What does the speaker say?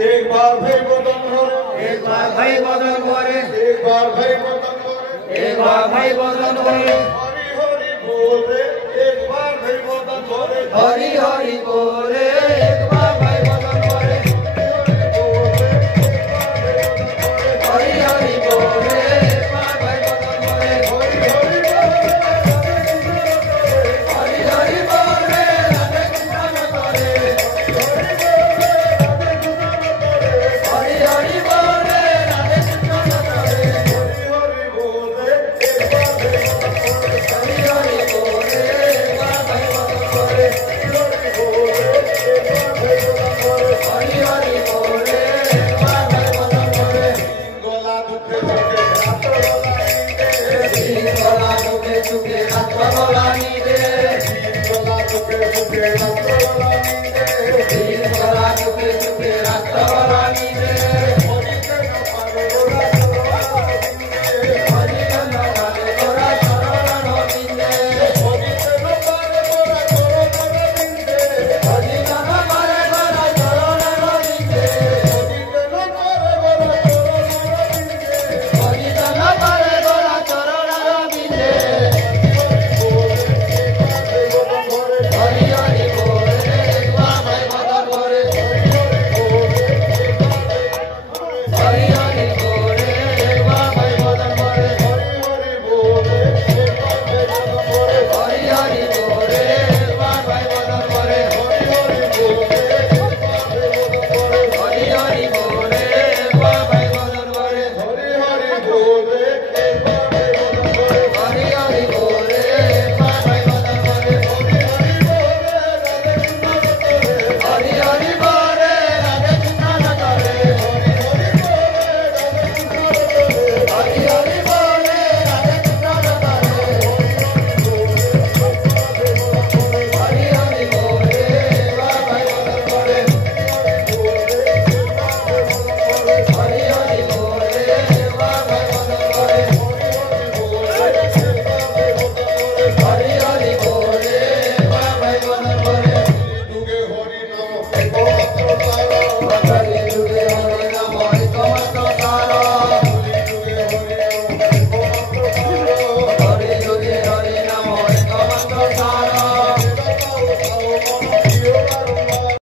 एक बार भाई बदन भरे एक बार भाई बदन भरे एक बार भाई बदन भरे एक बार भाई बदन भरे हरि हरि बोल रे एक बार भाई बदन भरे हरि हरि बोले एक